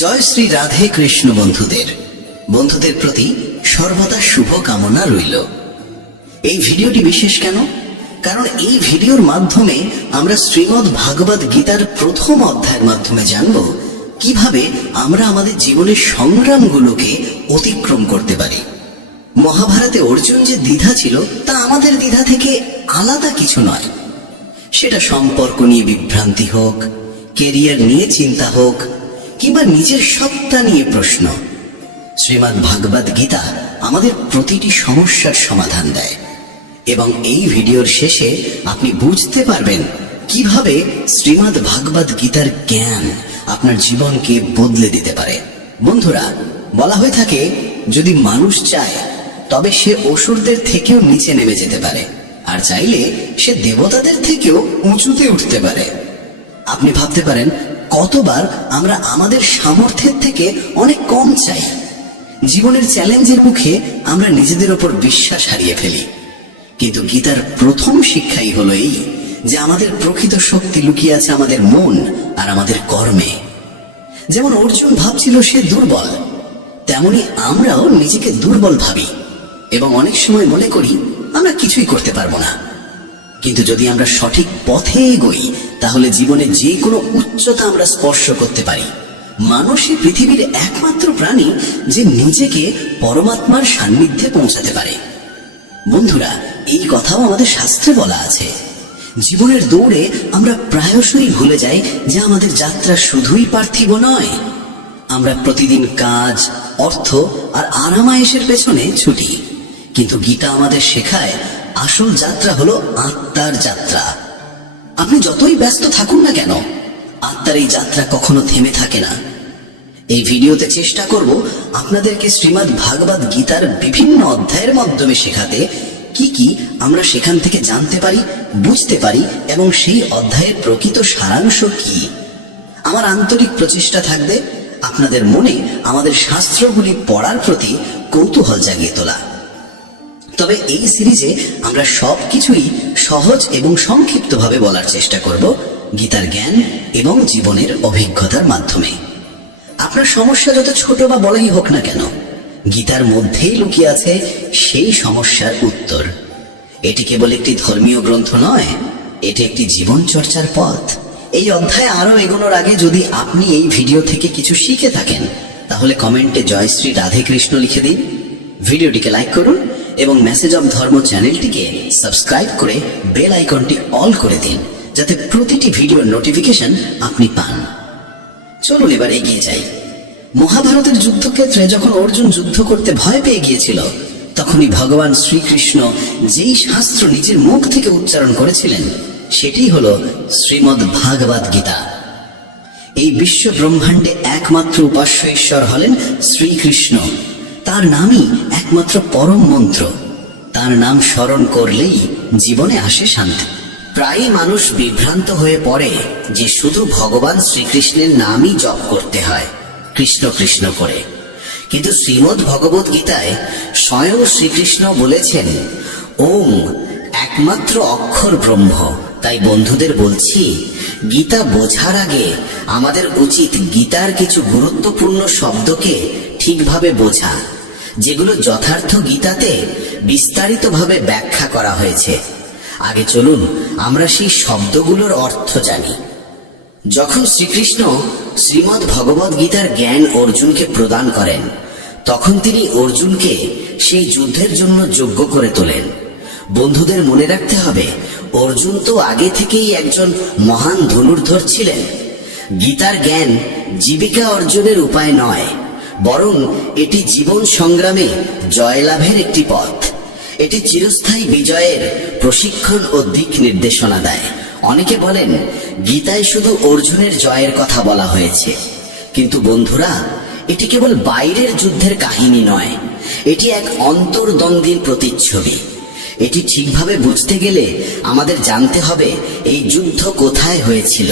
জয় শ্রী রাধে কৃষ্ণ বন্ধুদের প্রতি সর্বদা শুভ কামনা রইল। এই ভিডিওটি বিশেষ কেন? কারণ এই ভিডিওর মাধ্যমে আমরা শ্রীমদ্ ভাগবত গীতার প্রথম অধ্যায়ের মাধ্যমে জানব কিভাবে আমরা আমাদের জীবনের সংগ্রামগুলোকে অতিক্রম করতে পারি। মহাভারতে অর্জুন যে দ্বিধা ছিল তা আমাদের দ্বিধা থেকে আলাদা কিছু নয়। সেটা সম্পর্ক নিয়ে বিভ্রান্তি হোক, কেরিয়ার নিয়ে চিন্তা হোক, কিংবা নিজের সত্তা নিয়ে প্রশ্ন, শ্রীমদ্ ভাগবত গীতা আমাদের প্রতিটি সমস্যার সমাধান দেয়। এবং এই ভিডিওর শেষে আপনি বুঝতে পারবেন কিভাবে শ্রীমদ্ ভাগবত গীতার জ্ঞান আপনার জীবনকে বদলে দিতে পারে। বন্ধুরা, বলা হয়ে থাকে যদি মানুষ চায় তবে সে অসুরদের থেকেও নিচে নেমে যেতে পারে, আর চাইলে সে দেবতাদের থেকেও উঁচুতে উঠতে পারে। আপনি ভাবতে পারেন কতবার আমরা আমাদের সামর্থ্যের থেকে অনেক কম চাই। জীবনের চ্যালেঞ্জের মুখে আমরা নিজেদের ওপর বিশ্বাস হারিয়ে ফেলি। কিন্তু গীতার প্রথম শিক্ষাই হলো এই যে আমাদের প্রকৃত শক্তি লুকিয়ে আছে আমাদের মন আর আমাদের কর্মে। যেমন অর্জুন ভাবছিল সে দুর্বল, তেমনি আমরাও নিজেকে দুর্বল ভাবি এবং অনেক সময় মনে করি আমরা কিছুই করতে পারবো না। কিন্তু যদি আমরা সঠিক পথে এগোই তাহলে জীবনে যে কোনো উচ্চতা আমরা স্পর্শ করতে পারি। মানুষই পৃথিবীর একমাত্র প্রাণী যে নিজেকে পরমাত্মার সান্নিধ্যে পৌঁছাতে পারে। বন্ধুরা, এই কথাও আমাদের শাস্ত্রে বলা আছে। জীবনের দৌড়ে আমরা প্রায়শই ভুলে যাই যে আমাদের যাত্রা শুধুই পার্থিব নয়। আমরা প্রতিদিন কাজ, অর্থ আর আরামায়েশের পেছনে ছুটি, কিন্তু গীতা আমাদের শেখায় আসল যাত্রা হলো আত্মার যাত্রা। আপনি যতই ব্যস্ত থাকুন না কেন, আত্মার এই যাত্রা কখনো থেমে থাকে না। এই ভিডিওতে চেষ্টা করব আপনাদেরকে শ্রীমদ্ ভাগবত গীতার বিভিন্ন অধ্যায়ের মাধ্যমে শেখাতে কি কি আমরা সেখান থেকে জানতে পারি, বুঝতে পারি এবং সেই অধ্যায়ের প্রকৃত সারাংশ কি। আমার আন্তরিক প্রচেষ্টা থাকবে আপনাদের মনে আমাদের শাস্ত্রগুলি পড়ার প্রতি কৌতূহল জাগিয়ে তোলা। তবে এই সিরিজে আমরা সবকিছুই সহজ এবং সংক্ষিপ্তভাবে বলার চেষ্টা করব গীতার জ্ঞান এবং জীবনের অভিজ্ঞতার মাধ্যমে। আপনার সমস্যা যত ছোট বা বড়ই হোক না কেন, গীতার মধ্যেই লুকিয়ে আছে সেই সমস্যার উত্তর। এটি কেবল একটি ধর্মীয় গ্রন্থ নয়, এটি একটি জীবন চর্চার পথ। এই অধ্যায়ে আরো এগোনোর আগে যদি আপনি এই ভিডিও থেকে কিছু শিখে থাকেন তাহলে কমেন্টে জয় শ্রী রাধে কৃষ্ণ লিখে দিন, ভিডিওটিকে লাইক করুন এবং মেসেজ অব ধর্ম চ্যানেলটিকে সাবস্ক্রাইব করে বেল আইকনটি অল করে দিন যাতে প্রতিটি ভিডিওর নোটিফিকেশন আপনি পান। চলুন এবার এগিয়ে যাই। মহাভারতের যুদ্ধক্ষেত্রে যখন অর্জুন যুদ্ধ করতে ভয় পেয়ে গিয়েছিল, তখনই ভগবান শ্রীকৃষ্ণ যেই শাস্ত্র নিজের মুখ থেকে উচ্চারণ করেছিলেন সেটি হলো শ্রীমদ্ ভাগবত গীতা। এই বিশ্ব ব্রহ্মাণ্ডে একমাত্র উপাস্য ঈশ্বর হলেন শ্রীকৃষ্ণ। তার নামই একমাত্র পরম মন্ত্র। তার নাম স্মরণ করলেই জীবনে আসে শান্তি। প্রায়ই মানুষ বিভ্রান্ত হয়ে পড়ে যে শুধু ভগবান শ্রীকৃষ্ণের নামই জপ করতে হয় কৃষ্ণ কৃষ্ণ করে। কিন্তু শ্রীমদ্ ভগবত গীতায় স্বয়ং শ্রীকৃষ্ণ বলেছেন ওম একমাত্র অক্ষর ব্রহ্ম। তাই বন্ধুদের বলছি, গীতা বোঝার আগে আমাদের উচিত গীতার কিছু গুরুত্বপূর্ণ শব্দকে ঠিকভাবে বোঝা, যেগুলো যথার্থ গীতাতে বিস্তারিতভাবে ব্যাখ্যা করা হয়েছে। আগে চলুন আমরা সেই শব্দগুলোর অর্থ জানি। যখন শ্রীকৃষ্ণ শ্রীমদ্ ভগবত গীতার জ্ঞান অর্জুনকে প্রদান করেন, তখন তিনি অর্জুনকে সেই যুদ্ধের জন্য যোগ্য করে তোলেন। বন্ধুদের মনে রাখতে হবে, অর্জুন তো আগে থেকেই একজন মহান ধনুর্ধর ছিলেন। গীতার জ্ঞান জীবিকা অর্জনের উপায় নয়, বরং এটি জীবন সংগ্রামে জয়লাভের একটি পথ। এটি চিরস্থায়ী বিজয়ের প্রশিক্ষণ ও দিক নির্দেশনা দেয়। অনেকে বলেন গীতায় শুধু অর্জুনের জয়ের কথা বলা হয়েছে, কিন্তু বন্ধুরা, এটি কেবল বাইরের যুদ্ধের কাহিনী নয়, এটি এক অন্তর্দ্বন্দ্বের প্রতিচ্ছবি। এটি ঠিকভাবে বুঝতে গেলে আমাদের জানতে হবে এই যুদ্ধ কোথায় হয়েছিল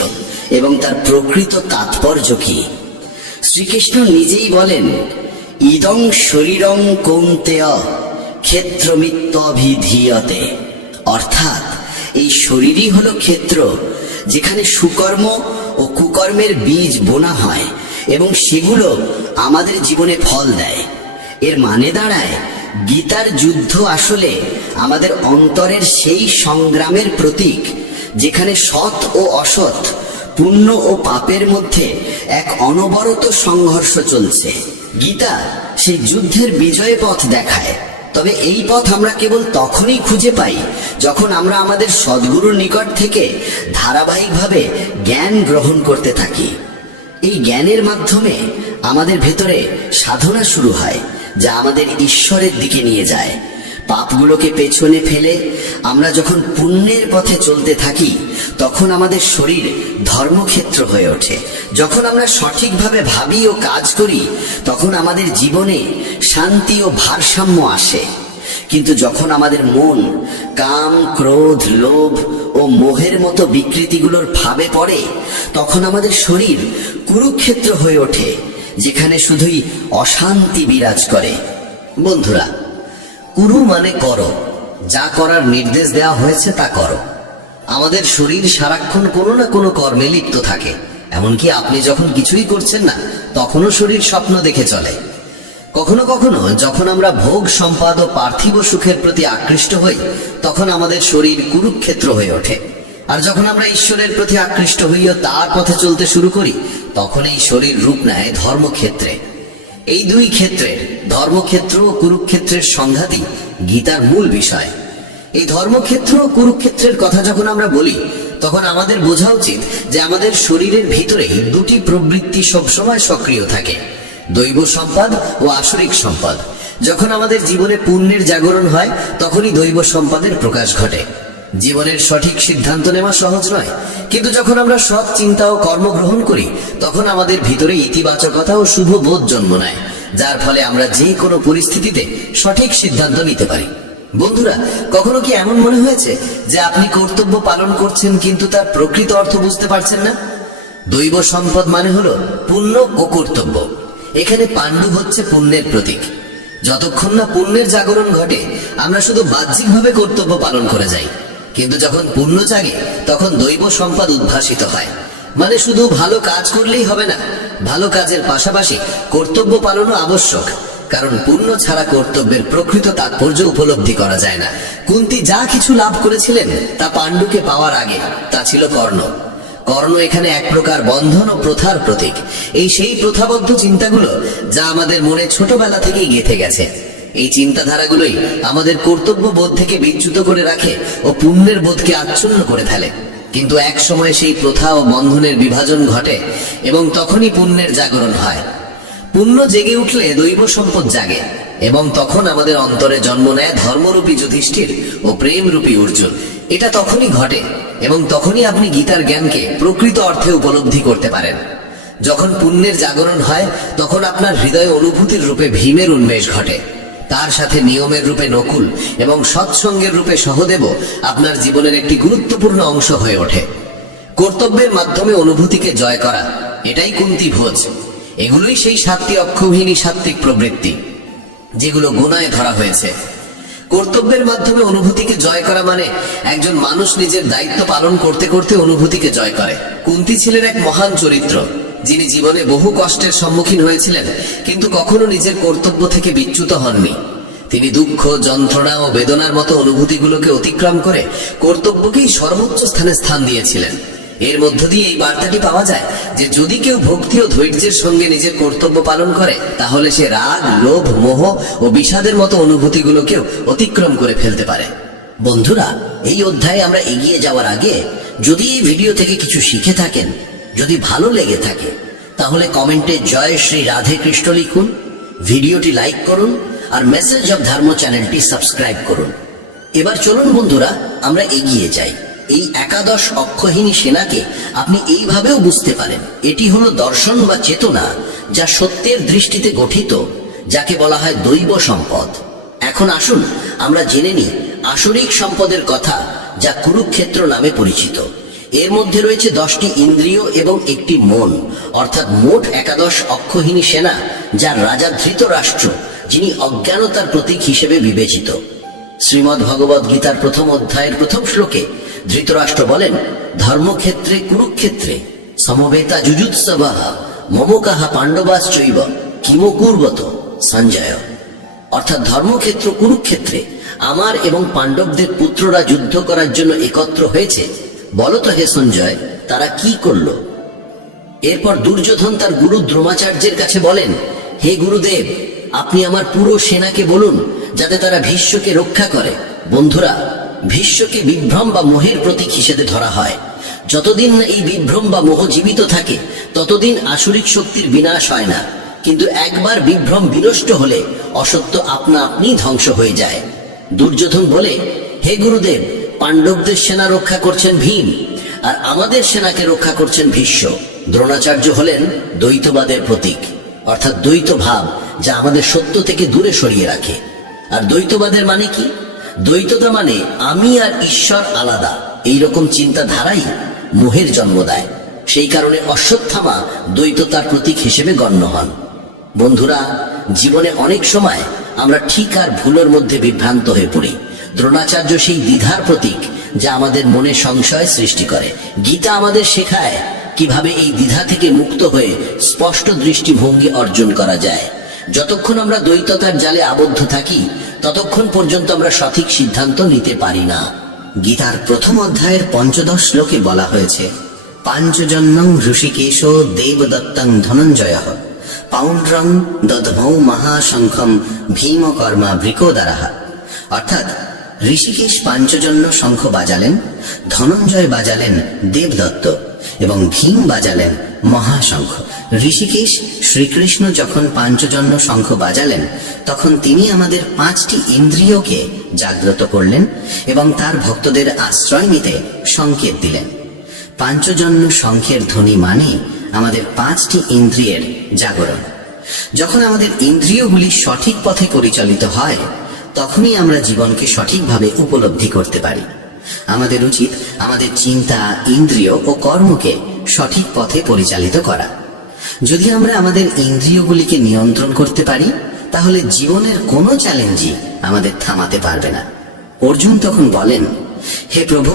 এবং তার প্রকৃত তাৎপর্য কি। শ্রীকৃষ্ণ নিজেই বলেন ইদং শরীরং কৌন্তেয় ক্ষেত্রমিত্যভিধীয়তে, অর্থাৎ এই শরীরই হলো ক্ষেত্র যেখানে সুকর্ম ও কুকর্মের বীজ বোনা হয় এবং সেগুলো আমাদের জীবনে ফল দেয়। এর মানে দাঁড়ায় গীতার যুদ্ধ আসলে আমাদের অন্তরের সেই সংগ্রামের প্রতীক, যেখানে সৎ ও অসৎ, পুণ্য ও পাপের মধ্যে এক অনবরত সংঘর্ষ চলছে। গীতা সেই যুদ্ধের বিজয় পথ দেখায়। তবে এই পথ আমরা কেবল তখনই খুঁজে পাই যখন আমরা আমাদের সদ্গুরুর নিকট থেকে ধারাবাহিকভাবে জ্ঞান গ্রহণ করতে থাকি। এই জ্ঞানের মাধ্যমে আমাদের ভেতরে সাধনা শুরু হয়, যা আমাদের ঈশ্বরের দিকে নিয়ে যায়। পাপগুলোকে পেছনে ফেলে আমরা যখন পুণ্যের পথে চলতে থাকি, তখন আমাদের শরীর ধর্মক্ষেত্র হয়ে ওঠে। যখন আমরা সঠিকভাবে ভাবি ও কাজ করি, তখন আমাদের জীবনে শান্তি ও ভারসাম্য আসে। কিন্তু যখন আমাদের মন কাম, ক্রোধ, লোভ ও মোহের মতো বিকৃতিগুলোর ফাঁদে পড়ে, তখন আমাদের শরীর কুরুক্ষেত্র হয়ে ওঠে, যেখানে শুধুই অশান্তি বিরাজ করে। বন্ধুরা, কুরু মানে করো, যা করার নির্দেশ দেওয়া হয়েছে তা করো। আমাদের শরীর সারাক্ষণ কোনো না কোনো কর্মে লিপ্ত থাকে। এমনকি আপনি যখন কিছুই করছেন না, তখনও শরীর স্বপ্ন দেখে চলে। কখনো কখনো যখন আমরা ভোগ সম্পদ ও পার্থিব সুখের প্রতি আকৃষ্ট হই, তখন আমাদের শরীর কুরুক্ষেত্র হয়ে ওঠে। আর যখন আমরা ঈশ্বরের প্রতি আকৃষ্ট হইও তার পথে চলতে শুরু করি, তখন এই শরীর রূপ নেয় ধর্মক্ষেত্রে। এই দুই ক্ষেত্রের, ধর্মক্ষেত্র ও কুরুক্ষেত্রের সংঘাতই গীতার মূল বিষয়। এই ধর্মক্ষেত্র ও কুরুক্ষেত্রের কথা যখন আমরা বলি, তখন আমাদের বোঝা উচিত যে আমাদের শরীরের ভিতরেই দুটি প্রবৃত্তি সবসময় সক্রিয় থাকে, দৈব সম্পদ ও আসরিক সম্পদ। যখন আমাদের জীবনে পুণ্যের জাগরণ হয়, তখনই দৈব সম্পদের প্রকাশ ঘটে। জীবনের সঠিক সিদ্ধান্ত নেওয়া সহজ নয়, কিন্তু যখন আমরা সৎ চিন্তা ও কর্ম গ্রহণ করি, তখন আমাদের ভিতরে ইতিবাচকতা ও শুভ বোধ জন্ম নেয়, যার ফলে আমরা যে কোনো পরিস্থিতিতে সঠিক সিদ্ধান্ত নিতে পারি। বন্ধুরা, কখনো কি এমন মনে হয়েছে যে আপনি কর্তব্য পালন করছেন কিন্তু তার প্রকৃত অর্থ বুঝতে পারছেন না? দৈব সম্পদ মানে হলো পুণ্য ও কর্তব্য। এখানে পাণ্ডু হচ্ছে পুণ্যের প্রতীক। যতক্ষণ না পুণ্যের জাগরণ ঘটে, আমরা শুধু বাহ্যিকভাবে কর্তব্য পালন করে যাই। কিন্তু যখন পুণ্য জাগে, তখন দৈব সম্পদ উদ্ভাসিত হয়। মানে শুধু ভালো কাজ করলেই হবে না, ভালো কাজের পাশাপাশি কর্তব্য পালনও আবশ্যক। কারণ পুণ্য ছাড়া কর্তব্যের প্রকৃত তাৎপর্য উপলব্ধি করা যায় না। কুন্তী যা কিছু লাভ করেছিলেন তা পাণ্ডুকে পাওয়ার আগে তা ছিল কর্ণ। কর্ণ এখানে এক প্রকার বন্ধন ও প্রথার প্রতীক। এই সেই প্রথাবদ্ধ চিন্তাগুলো যা আমাদের মনে ছোটবেলা থেকেই গেঁথে গেছে। এই চিন্তাধারাগুলোই আমাদের কর্তব্য বোধ থেকে বিচ্যুত করে রাখে ও পুণ্যের বোধকে আচ্ছন্ন করে ফেলে। কিন্তু এক সময় সেই প্রথা ও বন্ধনের বিভাজন ঘটে এবং তখনই পুণ্যের জাগরণ হয়। পুণ্য জেগে উঠলে দৈব সম্পদ জাগে এবং তখন আমাদের অন্তরে জন্ম নেয় ধর্মরূপী যুধিষ্ঠির ও প্রেমরূপী অর্জুন। এটা তখনই ঘটে এবং তখনই আপনি গীতার জ্ঞানকে প্রকৃত অর্থে উপলব্ধি করতে পারেন। যখন পুণ্যের জাগরণ হয়, তখন আপনার হৃদয়ে অনুভূতির রূপে ভীমের উন্মেষ ঘটে। তার সাথে নিয়মের রূপে নকুল এবং সৎসঙ্গের রূপে সহদেবও আপনার জীবনের একটি গুরুত্বপূর্ণ অংশ হয়ে ওঠে। কর্তব্যের মাধ্যমে অনুভূতিকে জয় করা, এটাই কুন্তী ভোজ। এগুলোই সেই 7টি অক্ষৌহিনী সাত্ত্বিক প্রবৃত্তি, যেগুলো গুণায় ধরা হয়েছে। কর্তব্যের মাধ্যমে অনুভূতিকে জয় করা মানে একজন মানুষ নিজের দায়িত্ব পালন করতে করতে অনুভূতিকে জয় করে। কুন্তী ছিলেন এক মহান চরিত্র, যিনি জীবনে বহু কষ্টের সম্মুখীন হয়েছিলেন, কিন্তু কখনো নিজের কর্তব্য থেকে বিচ্যুত হননি। তিনি দুঃখ, যন্ত্রণা ও বেদনার মতো অনুভূতিগুলোকে অতিক্রম করে কর্তব্যকেই সর্বোচ্চ স্থানে স্থান দিয়েছিলেন। এর মধ্য দিয়ে এই বার্তাটি পাওয়া যায় যে যদি কেউ ভক্তি ও ধৈর্যের সঙ্গে নিজের কর্তব্য পালন করে, তাহলে সে রাগ, লোভ, মোহ ও বিষাদের মতো অনুভূতিগুলোকেও অতিক্রম করে ফেলতে পারে। বন্ধুরা, এই অধ্যায়ে আমরা এগিয়ে যাওয়ার আগে যদি এই ভিডিও থেকে কিছু শিখে থাকেন, যদি ভালো লেগে থাকে, তাহলে কমেন্টে জয় শ্রী রাধে কৃষ্ণ লিখুন, ভিডিওটি লাইক করুন আর মেসেজ অব ধর্ম চ্যানেলটি সাবস্ক্রাইব করুন। এবার চলুন বন্ধুরা, আমরা এগিয়ে যাই। এই একাদশ অক্ষৌহিনী সেনাকে আপনি এইভাবেও বুঝতে পারেন, এটি হলো দর্শন বা চেতনা, যা সত্যের দৃষ্টিতে গঠিত, যাকে বলা হয় দৈব সম্পদ। এখন আসুন আমরা জেনে নিই আসরিক সম্পদের কথা, যা কুরুক্ষেত্র নামে পরিচিত। এর মধ্যে রয়েছে 10টি ইন্দ্রিয় এবং একটি মন, অর্থাৎ মোট একাদশ অক্ষৌহিনী সেনা, যার রাজা ধৃতরাষ্ট্র, যিনি অজ্ঞানতার প্রতীক হিসেবে বিবেচিত। শ্রীমদ্ ভগবদ গীতার প্রথম অধ্যায়ের প্রথম শ্লোকে ধৃতরাষ্ট্র বলেন, ধর্মক্ষেত্রে কুরুক্ষেত্রে সমবেতা যুজুৎসবঃ মমকাহা পাণ্ডবাশ্চৈব কিমকুর্বত সঞ্জয়। অর্থাৎ ধর্মক্ষেত্র কুরুক্ষেত্রে আমার এবং পাণ্ডবদের পুত্ররা যুদ্ধ করার জন্য একত্র হয়েছে, বলতো হে সঞ্জয় তারা কি করলো? এরপর দুর্যোধন তার গুরু দ্রোণাচার্যের কাছে বলেন, হে গুরুদেব, আপনি আমার পুরো সেনাকে বলুন যাতে তারা ভীষ্মকে রক্ষা করে। বন্ধুরা, ভীষ্মকে বিভ্রম বা মোহের প্রতীক হিসেবে ধরা হয়। যতদিন না এই বিভ্রম বা মোহ জীবিত থাকে ততদিন আসরিক শক্তির বিনাশ হয় না, কিন্তু একবার বিভ্রম বিনষ্ট হলে অসত্য আপনা আপনি ধ্বংস হয়ে যায়। দুর্যোধন বলে, হে গুরুদেব, পাণ্ডবদের সেনা রক্ষা করছেন ভীম আর আমাদের সেনাকে রক্ষা করছেন ভীষ্ম। দ্রোণাচার্য হলেন দ্বৈতবাদের প্রতীক, অর্থাৎ দ্বৈত ভাব যা আমাদের সত্য থেকে দূরে সরিয়ে রাখে। আর দ্বৈতবাদের মানে কি? দ্বৈততা মানে আমি আর ঈশ্বর আলাদা, এইরকম চিন্তাধারাই মোহের জন্ম দেয়। সেই কারণে অশ্বত্থামা দ্বৈততার প্রতীক হিসেবে গণ্য হন। বন্ধুরা, জীবনে অনেক সময় আমরা ঠিক আর ভুলের মধ্যে বিভ্রান্ত হয়ে পড়ি। দ্রোণাচার্য সেই দ্বিধার প্রতীক যা আমাদের মনে সংশয় সৃষ্টি করে। গীতা আমাদের শেখায় কিভাবে এই দ্বিধা থেকে মুক্ত হয়ে স্পষ্ট দৃষ্টিভঙ্গি অর্জন করা যায়। যতক্ষণ আমরা দ্বৈততার জালে আবদ্ধ থাকি ততক্ষণ পর্যন্ত আমরা সঠিক সিদ্ধান্ত নিতে পারি না। গীতার প্রথম অধ্যায়ের ৫ম শ্লোকে বলা হয়েছে, পাঞ্চজন্যং ঋষিকেশ দেবদত্তং ধনঞ্জয় পাউন্ড্রং দধমৌ মহাশঙ্খম ভীমকর্মা বৃকোদরাহ। অর্থাৎ ঋষিকেশ পাঞ্চজন্য শঙ্খ বাজালেন, ধনঞ্জয় বাজালেন দেবদত্ত এবং ভীম বাজালেন মহাশঙ্খ। ঋষিকেশ শ্রীকৃষ্ণ যখন পাঞ্চজন্য শঙ্খ বাজালেন তখন তিনি আমাদের 5টি ইন্দ্রিয়কে জাগ্রত করলেন এবং তার ভক্তদের আশ্রয় নিতে সংকেত দিলেন। পাঞ্চজন্য শঙ্খের ধ্বনি মানে আমাদের 5টি ইন্দ্রিয়ের জাগরণ। যখন আমাদের ইন্দ্রিয়গুলি সঠিক পথে পরিচালিত হয় তখনই আমরা জীবনকে সঠিকভাবে উপলব্ধি করতে পারি। আমাদের উচিত আমাদের চিন্তা, ইন্দ্রিয় ও কর্মকে সঠিক পথে পরিচালিত করা। যদি আমরা আমাদের ইন্দ্রিয়গুলিকে নিয়ন্ত্রণ করতে পারি তাহলে জীবনের কোনো চ্যালেঞ্জই আমাদের থামাতে পারবে না। অর্জুন তখন বলেন, হে প্রভু,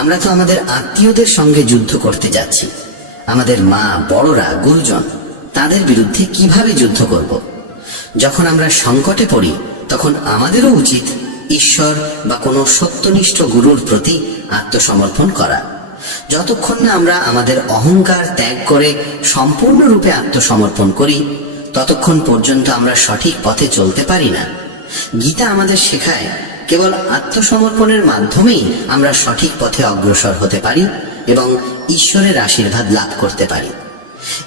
আমরা তো আমাদের আত্মীয়দের সঙ্গে যুদ্ধ করতে যাচ্ছি। আমাদের মা, বড়রা, গুরুজন, তাদের বিরুদ্ধে কিভাবে যুদ্ধ করব? যখন আমরা সংকটে পড়ি তখন আমাদেরও উচিত ঈশ্বর বা কোনো সত্যনিষ্ঠ গুরুর প্রতি আত্মসমর্পণ করা। যতক্ষণ না আমরা আমাদের অহংকার ত্যাগ করে সম্পূর্ণরূপে আত্মসমর্পণ করি ততক্ষণ পর্যন্ত আমরা সঠিক পথে চলতে পারি না। গীতা আমাদের শেখায় কেবল আত্মসমর্পণের মাধ্যমেই আমরা সঠিক পথে অগ্রসর হতে পারি এবং ঈশ্বরের আশীর্বাদ লাভ করতে পারি।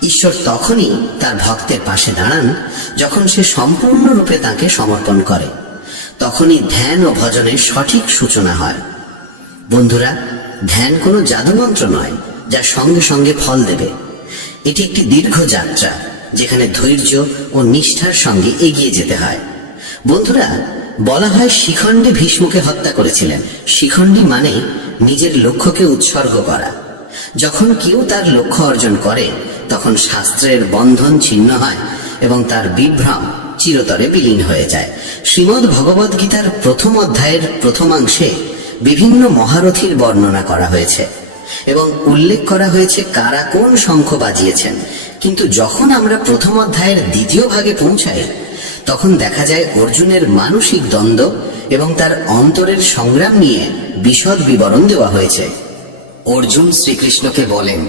ঈশ্বর তখনই তার ভক্তের পাশে দাঁড়ান যখন সে সম্পূর্ণরূপে তাকে সমর্পণ করে। তখনই ধ্যান ও ভজনের সঠিক সূচনা হয়। বন্ধুরা, ধ্যান কোনো জাদুমন্ত্র নয় যা সঙ্গে সঙ্গে ফল দেবে। এটি একটি দীর্ঘ যাত্রা যেখানে ধৈর্য ও নিষ্ঠার সঙ্গে এগিয়ে যেতে হয়। বন্ধুরা, বলা হয় শিখণ্ডী ভীষ্মকে হত্যা করেছিলেন। শিখণ্ডী মানে নিজের লক্ষ্যকে উৎসর্গ করা। যখন কেউ তার লক্ষ্য অর্জন করে তখন শাস্ত্রের বন্ধন ছিন্ন হয় এবং তার বিভ্রম চিরতরে বিলীন হয়ে যায়। শ্রীমদ্ ভগবদ গীতার প্রথম অধ্যায়ের প্রথমাংশে বিভিন্ন মহারথীর বর্ণনা করা হয়েছে এবং উল্লেখ করা হয়েছে কারা কোন শঙ্খ বাজিয়েছেন। কিন্তু যখন আমরা প্রথম অধ্যায়ের দ্বিতীয় ভাগে পৌঁছাই তখন দেখা যায় অর্জুনের মানসিক দ্বন্দ্ব এবং তার অন্তরের সংগ্রাম নিয়ে বিশদ বিবরণ দেওয়া হয়েছে। অর্জুন শ্রীকৃষ্ণকে বলেন,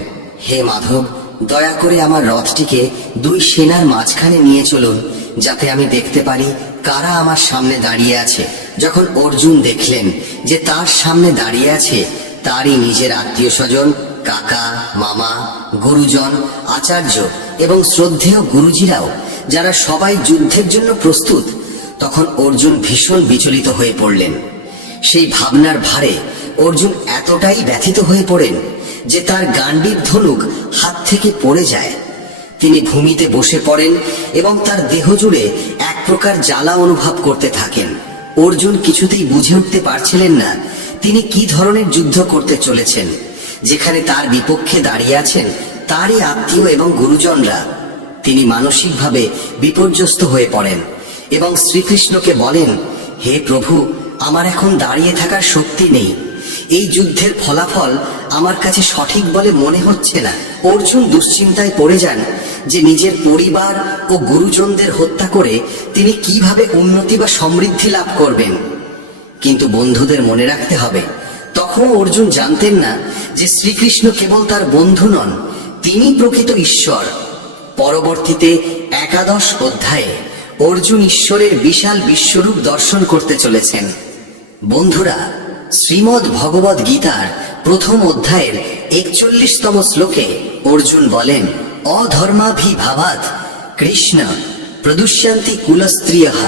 হে মাধব, দয়া করে আমার রথটিকে 2 সেনার মাঝখানে নিয়ে চলুন যাতে আমি দেখতে পারি কারা আমার সামনে দাঁড়িয়ে আছে। যখন অর্জুন দেখলেন যে তার সামনে দাঁড়িয়ে আছে তারই নিজের আত্মীয় স্বজন, কাকা, মামা, গুরুজন, আচার্য এবং শ্রদ্ধেয় গুরুজিরাও, যারা সবাই যুদ্ধের জন্য প্রস্তুত, তখন অর্জুন ভীষণ বিচলিত হয়ে পড়লেন। সেই ভাবনার ভারে অর্জুন এতটাই ব্যথিত হয়ে পড়েন যে তার গান্ডীব ধনুক হাত থেকে পড়ে যায়। তিনি ভূমিতে বসে পড়েন এবং তার দেহ জুড়ে এক প্রকার জ্বালা অনুভব করতে থাকেন। অর্জুন কিছুতেই বুঝে উঠতে পারছিলেন না তিনি কি ধরনের যুদ্ধ করতে চলেছেন, যেখানে তার বিপক্ষে দাঁড়িয়ে আছেন তারই আত্মীয় এবং গুরুজনরা। তিনি মানসিকভাবে বিপর্যস্ত হয়ে পড়েন এবং শ্রীকৃষ্ণকে বলেন, হে প্রভু, আমার এখন দাঁড়িয়ে থাকার শক্তি নেই। এই যুদ্ধের ফলাফল আমার কাছে সঠিক বলে মনে হচ্ছে না। অর্জুন দুশ্চিন্তায় পড়ে যান যে নিজের পরিবার ও গুরুজনদের হত্যা করে তিনি কিভাবে উন্নতি বা সমৃদ্ধি লাভ করবেন। কিন্তু বন্ধুদের মনে রাখতে হবে, তখন অর্জুন জানতেন না যে শ্রীকৃষ্ণ কেবল তার বন্ধু নন, তিনি প্রকৃত ঈশ্বর। পরবর্তীতে 11 অধ্যায়ে অর্জুন ঈশ্বরের বিশাল বিশ্বরূপ দর্শন করতে চলেছেন। বন্ধুরা, শ্রীমদ্ ভগবদ গীতার প্রথম অধ্যায়ের 41তম শ্লোকে অর্জুন বলেন, অধর্মাভিভাবাৎ কৃষ্ণ প্রদুষ্যন্তি কুলস্ত্রিয়ঃ।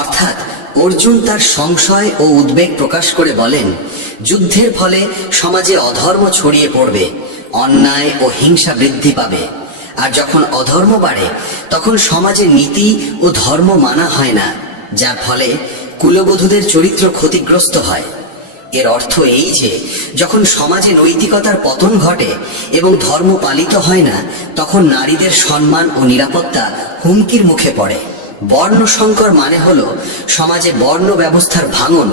অর্থাৎ অর্জুন তার সংশয় ও উদ্বেগ প্রকাশ করে বলেন, যুদ্ধের ফলে সমাজে অধর্ম ছড়িয়ে পড়বে, অন্যায় ও হিংসা বৃদ্ধি পাবে। আর যখন অধর্ম বাড়ে তখন সমাজে নীতি ও ধর্ম মানা হয় না, যার ফলে কুলবধূদের চরিত্র ক্ষতিগ্রস্ত হয়। এর অর্থ এই যে যখন সমাজে নৈতিকতার পতন ঘটে এবং ধর্ম পালিত হয় না, তখন নারীদের সম্মান ও নিরাপত্তা হুমকির মুখে পড়ে। বর্ণ সংকর মানে হলো সমাজে বর্ণ ব্যবস্থার ভাঙন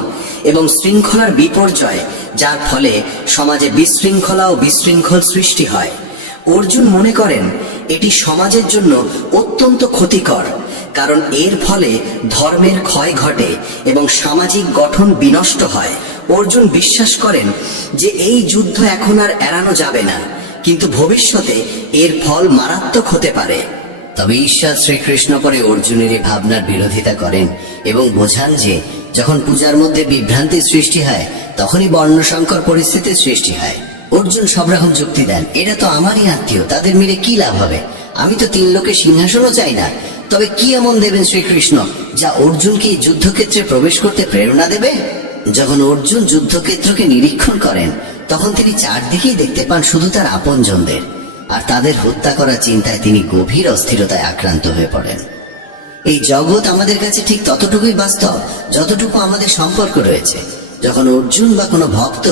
এবং শৃঙ্খলার বিপর্যয়, যার ফলে সমাজে বিশৃঙ্খলা ও বিশৃঙ্খল সৃষ্টি হয়। অর্জুন মনে করেন এটি সমাজের জন্য অত্যন্ত ক্ষতিকর, কারণ এর ফলে ধর্মের ক্ষয় ঘটে এবং সামাজিক গঠন বিনষ্ট হয়। অর্জুন বিশ্বাস করেন যে এই যুদ্ধ এখন আর এড়ানো যাবে না, কিন্তু ভবিষ্যতে এর ফল মারাত্মক হতে পারে। তবে ঈশ্বর শ্রীকৃষ্ণ পরে অর্জুনের এই ভাবনার বিরোধিতা করেন এবং বোঝান যে যখন পূজার মধ্যে বিভ্রান্তির সৃষ্টি হয় তখনই বর্ণসংকর পরিস্থিতির সৃষ্টি হয়। অর্জুন সব রকম যুক্তি দেন, এরা তো আমারই আত্মীয়, তাদের মেরে কি লাভ হবে, আমি তো 3 লোকের সিংহাসনও চাই না। তবে কি এমন দেবেন শ্রীকৃষ্ণ যা অর্জুনকে এই যুদ্ধক্ষেত্রে প্রবেশ করতে প্রেরণা দেবে? যখন অর্জুন যুদ্ধক্ষেত্রকে নিরীক্ষণ করেন তখন তিনি চারদিকেই দেখতে পান শুধু তার আপনজনদের, আর তাদের হত্যা করার চিন্তায় তিনি গভীর অস্থিরতায় আক্রান্ত হয়ে পড়েন। এই জগৎ আমাদের কাছে ঠিক ততটুকুই বাস্তব যতটুকু আমাদের সম্পর্ক রয়েছে। যখন অর্জুন বা কোনো ভক্ত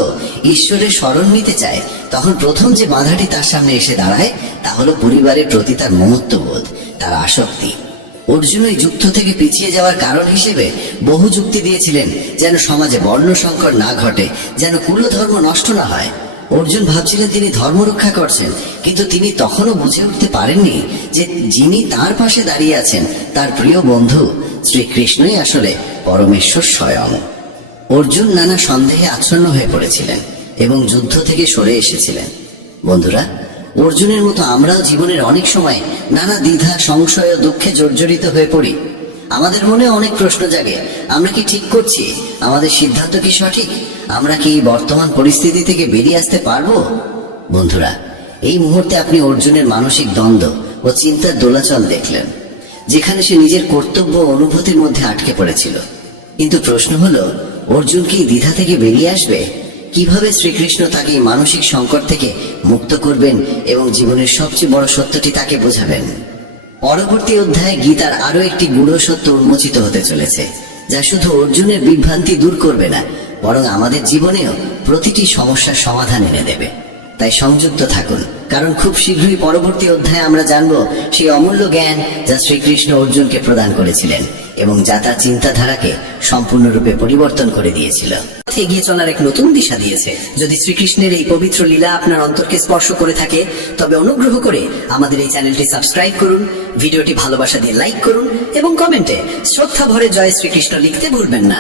ঈশ্বরের শরণ নিতে চায় তখন প্রথম যে বাধাটি তার সামনে এসে দাঁড়ায় তা হলো পরিবারের প্রতি তার মমত্ববোধ, তার আসক্তি। অর্জুন ওই যুদ্ধ থেকে পিছিয়ে যাওয়ার কারণ হিসেবে বহু যুক্তি দিয়েছিলেন, যেন সমাজে বর্ণ সংকর না ঘটে, যেন কুলধর্ম নষ্ট না হয়। অর্জুন ভাবছিলেন তিনি ধর্ম রক্ষা করছেন, কিন্তু তিনি তখনও বুঝে উঠতে পারেননি যে যিনি তার পাশে দাঁড়িয়ে আছেন তার প্রিয় বন্ধু শ্রীকৃষ্ণই আসলে পরমেশ্বর স্বয়ং। অর্জুন নানা সন্দেহে আচ্ছন্ন হয়ে পড়েছিলেন এবং যুদ্ধ থেকে সরে এসেছিলেন। বন্ধুরা, অর্জুনের মতো আমরাও জীবনের অনেক সময় নানা দ্বিধা, সংশয় ও দুঃখে জর্জরিত হয়ে পড়ি। আমাদের মনে অনেক প্রশ্ন জাগে, আমরা কি ঠিক করছি? আমাদের সিদ্ধান্ত কি সঠিক? আমরা কি বর্তমান পরিস্থিতি থেকে বেরিয়ে আসতে পারবো? বন্ধুরা, এই মুহূর্তে আপনি অর্জুনের মানসিক দ্বন্দ্ব ও চিন্তার দোলাচল দেখলেন, যেখানে সে নিজের কর্তব্য ও অনুভূতির মধ্যে আটকে পড়েছিল। কিন্তু প্রশ্ন হলো, অর্জুন কি দ্বিধা থেকে বেরিয়ে আসবে? কিভাবে শ্রীকৃষ্ণ তাকে এই মানসিক সংকট থেকে মুক্ত করবেন এবং জীবনের সবচেয়ে বড় সত্যটি তাকে বোঝাবেন? পরবর্তী অধ্যায়ে গীতার আরো একটি গূঢ় সত্য উন্মোচিত হতে চলেছে, যা শুধু অর্জুনের বিভ্রান্তি দূর করবে না, বরং আমাদের জীবনেও প্রতিটি সমস্যার সমাধান এনে দেবে। তাই সংযুক্ত থাকুন, কারণ খুব শীঘ্রই পরবর্তী অধ্যায়ে আমরা জানব সেই অমূল্য জ্ঞান যা শ্রীকৃষ্ণ অর্জুনকে প্রদান করেছিলেন এবং যা তার চিন্তাধারাকে সম্পূর্ণরূপে পরিবর্তন করে দিয়েছিল, এগিয়ে চলার এক নতুন দিশা দিয়েছে। যদি শ্রীকৃষ্ণের এই পবিত্র লীলা আপনার অন্তরকে স্পর্শ করে থাকে তবে অনুগ্রহ করে আমাদের এই চ্যানেলটি সাবস্ক্রাইব করুন, ভিডিওটি ভালোবাসা দিয়ে লাইক করুন এবং কমেন্টে শ্রদ্ধা ভরে জয় শ্রীকৃষ্ণ লিখতে ভুলবেন না।